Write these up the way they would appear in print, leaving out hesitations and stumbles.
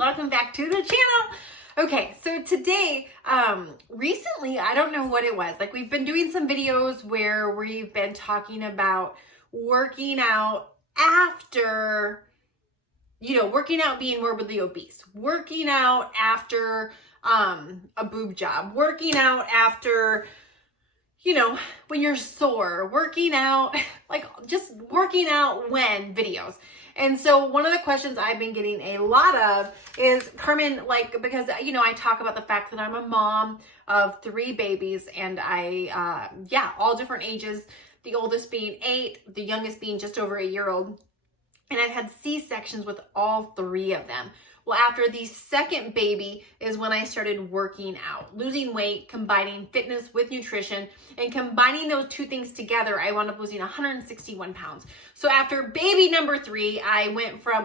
welcome back to the channel. Okay, so today, recently, I don't know what it was, like we've been doing some videos where we've been talking about working out after, working out being morbidly obese, working out after a boob job, working out after, when you're sore, working out, like just working out when videos. And so one of the questions I've been getting a lot of is, Carmen, because, I talk about the fact that I'm a mom of 3 babies and I, all different ages, the oldest being 8, the youngest being just over a year old. And I've had C-sections with all 3 of them. Well, after the second baby is when I started working out, losing weight, combining fitness with nutrition, and combining those 2 things together, I wound up losing 161 pounds. So after baby number 3, I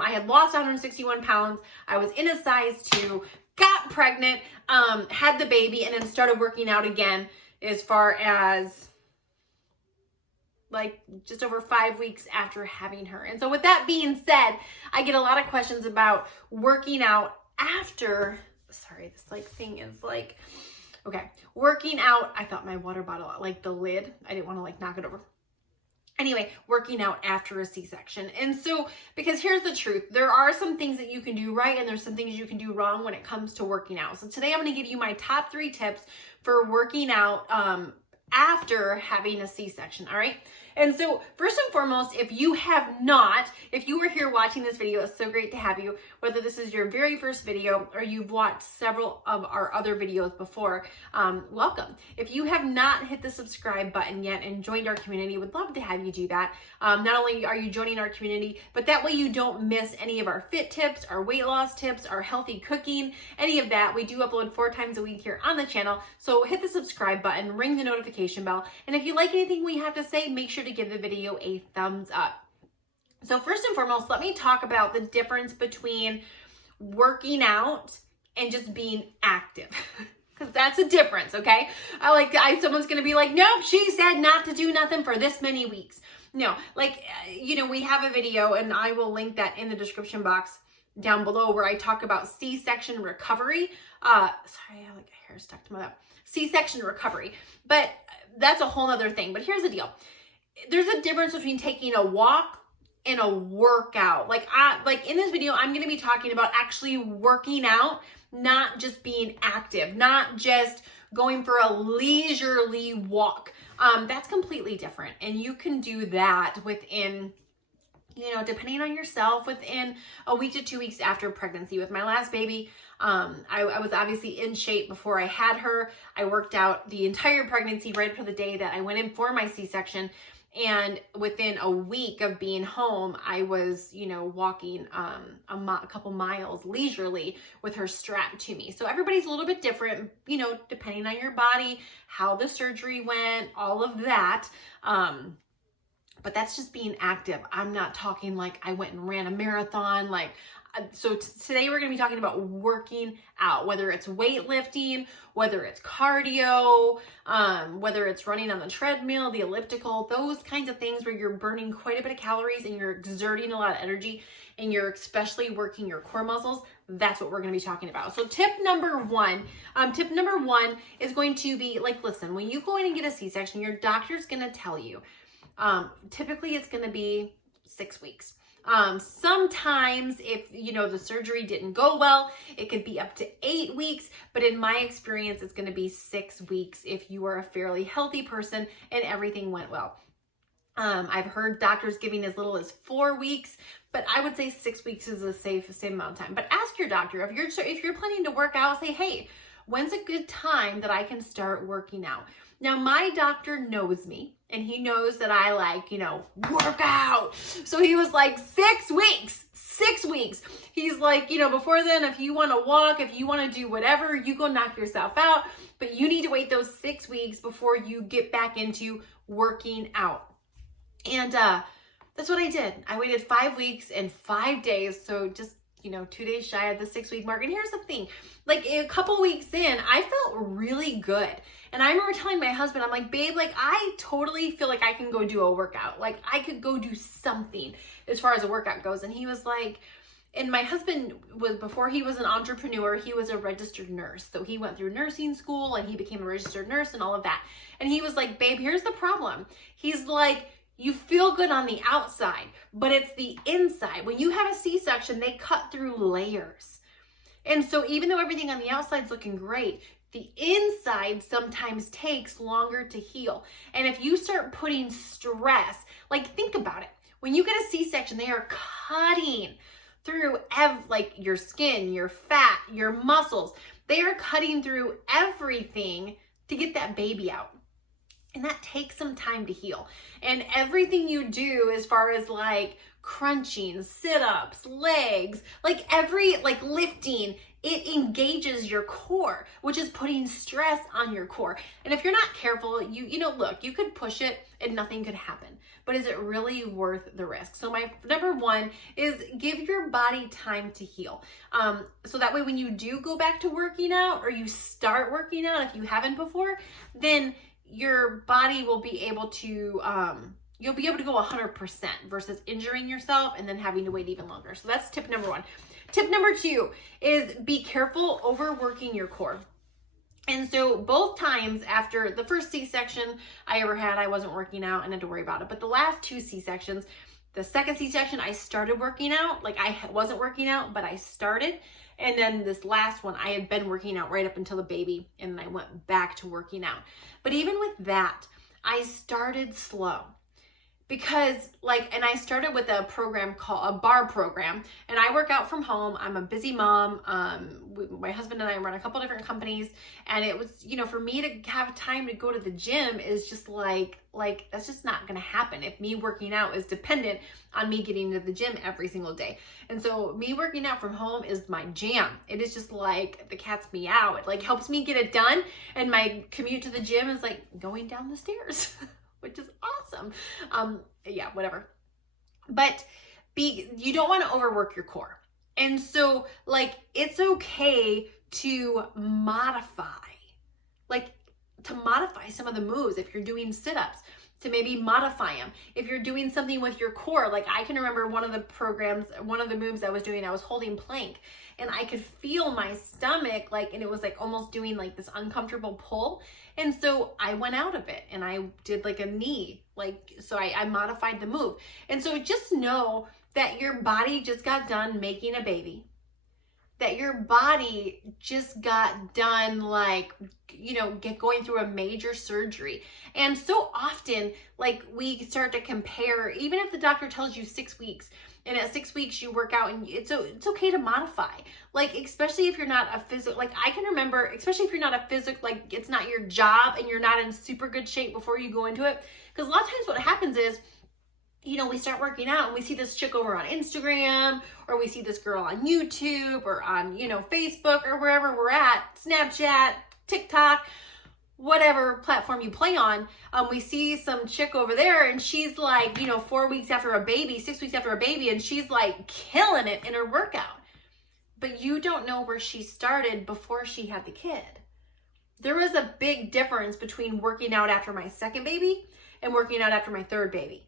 had lost 161 pounds. I was in a size 2, got pregnant, had the baby, and then started working out again as far as just over 5 weeks after having her. And so with that being said, I get a lot of questions about working out after, sorry, this thing is okay, working out. I thought my water bottle, the lid, I didn't want to knock it over. Anyway, working out after a C-section. And so, because here's the truth, there are some things that you can do right and there's some things you can do wrong when it comes to working out. So today I'm going to give you my top 3 tips for working out after having a C-section, all right? And so first and foremost, if you were here watching this video, it's so great to have you, whether this is your very first video or you've watched several of our other videos before, welcome. If you have not hit the subscribe button yet and joined our community, would love to have you do that. Not only are you joining our community, but that way you don't miss any of our fit tips, our weight loss tips, our healthy cooking, any of that. We do upload 4 times a week here on the channel. So hit the subscribe button, ring the notification bell. And if you like anything we have to say, make sure to give the video a thumbs up. So first and foremost, let me talk about the difference between working out and just being active. Because that's a difference, okay? Someone's going to be like, nope, she said not to do nothing for this many weeks. No, we have a video and I will link that in the description box down below where I talk about C-section recovery. Sorry, I have a hair stuck to my lap. C-section recovery. But that's a whole other thing. But here's the deal. There's a difference between taking a walk and a workout. In this video, I'm going to be talking about actually working out, not just being active, not just going for a leisurely walk. That's completely different. And you can do that within, depending on yourself, within a week to 2 weeks after pregnancy. With my last baby, I was obviously in shape before I had her. I worked out the entire pregnancy right up to the day that I went in for my C-section. And within a week of being home, I was, walking a couple miles leisurely with her strapped to me. So everybody's a little bit different, depending on your body, how the surgery went, all of that. But that's just being active. I'm not talking I went and ran a marathon, so today we're going to be talking about working out, whether it's weightlifting, whether it's cardio, whether it's running on the treadmill, the elliptical, those kinds of things where you're burning quite a bit of calories and you're exerting a lot of energy and you're especially working your core muscles. That's what we're going to be talking about. So tip number one is going to be listen, when you go in and get a C-section, your doctor's going to tell you, typically it's going to be 6 weeks. Sometimes if, the surgery didn't go well, it could be up to 8 weeks, but in my experience, it's going to be 6 weeks if you are a fairly healthy person and everything went well. I've heard doctors giving as little as 4 weeks, but I would say 6 weeks is a safe amount of time. But ask your doctor if you're planning to work out, say, hey, when's a good time that I can start working out? Now, my doctor knows me and he knows that I work out. So he was like, 6 weeks, 6 weeks. He's like, before then, if you want to walk, if you want to do whatever, you go knock yourself out, but you need to wait those 6 weeks before you get back into working out. And that's what I did. I waited 5 weeks and 5 days. So just, 2 days shy of the 6 week mark. And here's the thing, a couple weeks in, I felt really good. And I remember telling my husband, I'm like, babe, I totally feel like I can go do a workout. I could go do something as far as a workout goes. And he was like, And my husband was, before he was an entrepreneur, he was a registered nurse. So he went through nursing school and he became a registered nurse and all of that. And he was like, babe, here's the problem. He's like, you feel good on the outside, but it's the inside. When you have a C-section, they cut through layers. And so even though everything on the outside is looking great, the inside sometimes takes longer to heal. And if you start putting stress, like think about it. When you get a C-section, they are cutting through like your skin, your fat, your muscles. They are cutting through everything to get that baby out. And that takes some time to heal. And everything you do as far as like crunching, sit-ups, legs, like lifting, it engages your core, which is putting stress on your core. And if you're not careful, look, you could push it and nothing could happen. But is it really worth the risk? So my number one is give your body time to heal. So that way when you do go back to working out or you start working out, if you haven't before, then your body will be able to, you'll be able to go 100% versus injuring yourself and then having to wait even longer. So that's tip number one. Tip number two is be careful overworking your core. And so both times after the first C-section I ever had, I wasn't working out and had to worry about it. But the last two C-sections, the second C-section, I started working out. Like I wasn't working out, but I started. And then this last one, I had been working out right up until the baby, and then I went back to working out. But even with that, I started slow. Because and I started with a program called a bar program, and I work out from home. I'm a busy mom. My husband and I run a couple different companies, and it was, for me to have time to go to the gym is just like that's just not going to happen if me working out is dependent on me getting to the gym every single day. And so me working out from home is my jam. It is just like the cat's meow. It helps me get it done. And my commute to the gym is like going down the stairs. Which is awesome. Yeah, whatever. But you don't want to overwork your core. And so it's okay to modify some of the moves. If you're doing sit-ups, to maybe modify them. If you're doing something with your core, I can remember one of the moves I was doing, I was holding plank and I could feel my stomach and it was almost doing this uncomfortable pull. And so I went out of it and I did a knee, so I modified the move. And so just know that your body just got done making a baby, that your body just got done going through a major surgery. And so often we start to compare, even if the doctor tells you 6 weeks, and at 6 weeks you work out, and it's okay to modify. Especially if you're not a physical, I can remember, especially if you're not a physical, it's not your job and you're not in super good shape before you go into it. Because a lot of times what happens is, we start working out and we see this chick over on Instagram, or we see this girl on YouTube or on, Facebook or wherever we're at, Snapchat, TikTok, whatever platform you play on. We see some chick over there and she's 4 weeks after a baby, 6 weeks after a baby, and she's killing it in her workout. But you don't know where she started before she had the kid. There was a big difference between working out after my second baby and working out after my third baby.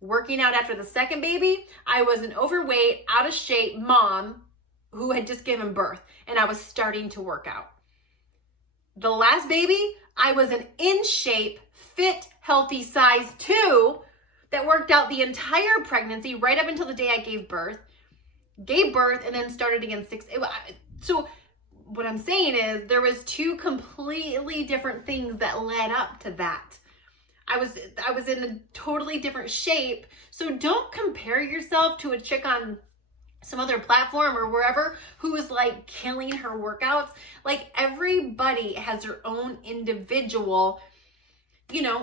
Working out after the second baby, I was an overweight, out of shape mom who had just given birth, and I was starting to work out. The last baby, I was an in shape, fit, healthy size 2 that worked out the entire pregnancy right up until the day I gave birth, and then started again 6. So what I'm saying is there was 2 completely different things that led up to that. I was in a totally different shape. So don't compare yourself to a chick on some other platform or wherever who is killing her workouts. Everybody has their own individual,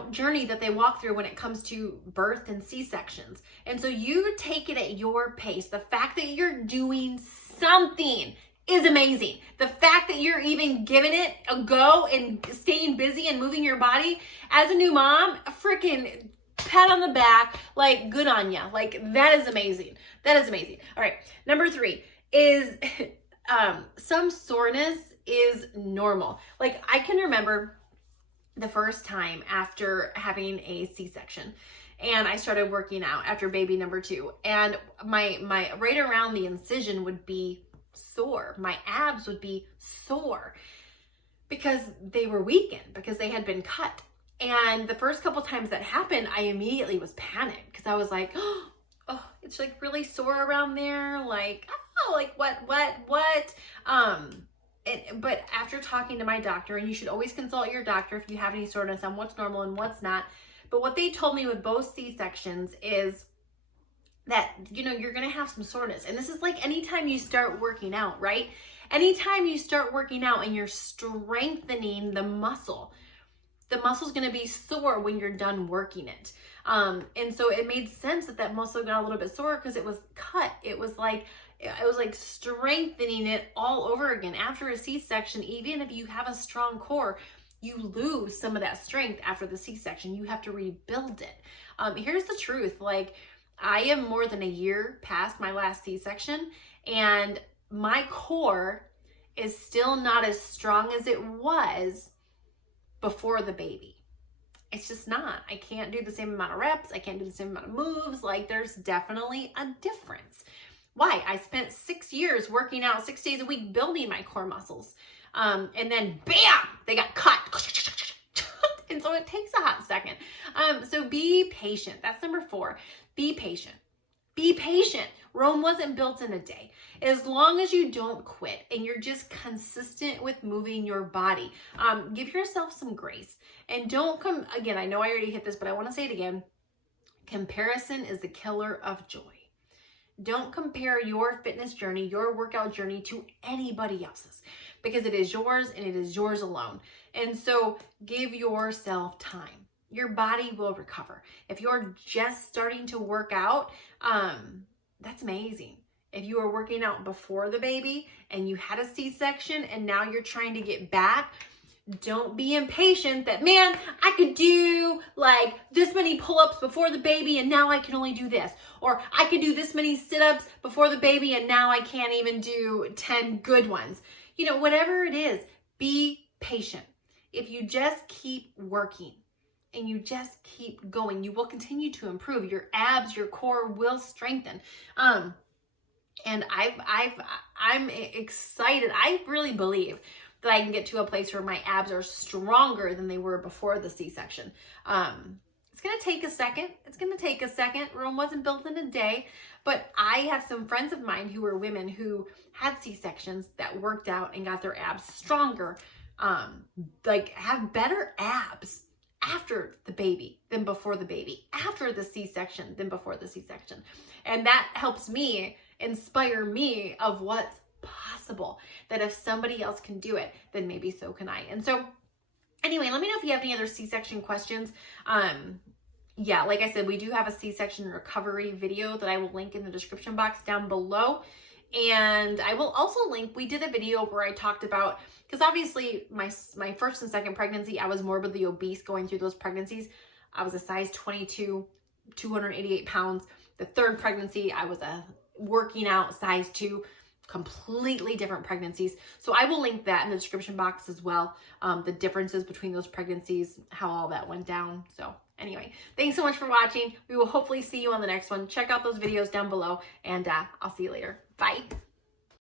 journey that they walk through when it comes to birth and C-sections. And so you take it at your pace. The fact that you're doing something is amazing. The fact that you're even giving it a go and staying busy and moving your body as a new mom, a freaking pat on the back, good on ya. That is amazing. That is amazing. All right. Number 3 is some soreness is normal. I can remember the first time after having a C-section, and I started working out after baby number 2. And my right around the incision would be sore. My abs would be sore because they were weakened, because they had been cut. And the first couple times that happened, I immediately was panicked because I was like, oh, it's like really sore around there. Like, oh, like what? But after talking to my doctor, and you should always consult your doctor if you have any soreness on what's normal and what's not. But what they told me with both C-sections is that, you know, you're going to have some soreness. And this is like anytime you start working out, right? Anytime you start working out and you're strengthening the muscle's going to be sore when you're done working it. And so it made sense that muscle got a little bit sore because it was cut. It was like strengthening it all over again. After a C-section, even if you have a strong core, you lose some of that strength after the C-section. You have to rebuild it. Here's the truth. Like, I am more than a year past my last C-section, and my core is still not as strong as it was before the baby. It's just not. I can't do the same amount of reps. I can't do the same amount of moves. Like, there's definitely a difference. Why? I spent 6 years working out 6 days a week, building my core muscles. And then bam, they got cut. And so it takes a hot second. So be patient. That's number 4. Be patient. Be patient. Rome wasn't built in a day. As long as you don't quit and you're just consistent with moving your body, give yourself some grace. And don't come, again, I know I already hit this, but I want to say it again. Comparison is the killer of joy. Don't compare your fitness journey, your workout journey to anybody else's, because it is yours and it is yours alone. And so give yourself time. Your body will recover. If you're just starting to work out, that's amazing. If you were working out before the baby and you had a C-section and now you're trying to get back, don't be impatient that, man, I could do like this many pull-ups before the baby and now I can only do this. Or I could do this many sit-ups before the baby and now I can't even do 10 good ones. You know, whatever it is, be patient. If you just keep working and you just keep going, you will continue to improve. Your abs, your core will strengthen. And I'm excited. I really believe that I can get to a place where my abs are stronger than they were before the C-section. It's going to take a second. It's going to take a second. Rome wasn't built in a day, but I have some friends of mine who are women who had C-sections that worked out and got their abs stronger, like have better abs after the baby than before the baby, after the C-section than before the C-section. And that helps me inspire me of what's possible, that if somebody else can do it, then maybe so can I. And so anyway, let me know if you have any other C-section questions. Yeah, like I said, we do have a C-section recovery video that I will link in the description box down below. And I will also link, we did a video where I talked about, because obviously my first and second pregnancy, I was morbidly obese going through those pregnancies. I was a size 22, 288 pounds. The third pregnancy, I was a working out size 2, completely different pregnancies. So I will link that in the description box as well. The differences between those pregnancies, how all that went down. So anyway, thanks so much for watching. We will hopefully see you on the next one. Check out those videos down below, and I'll see you later. Bye.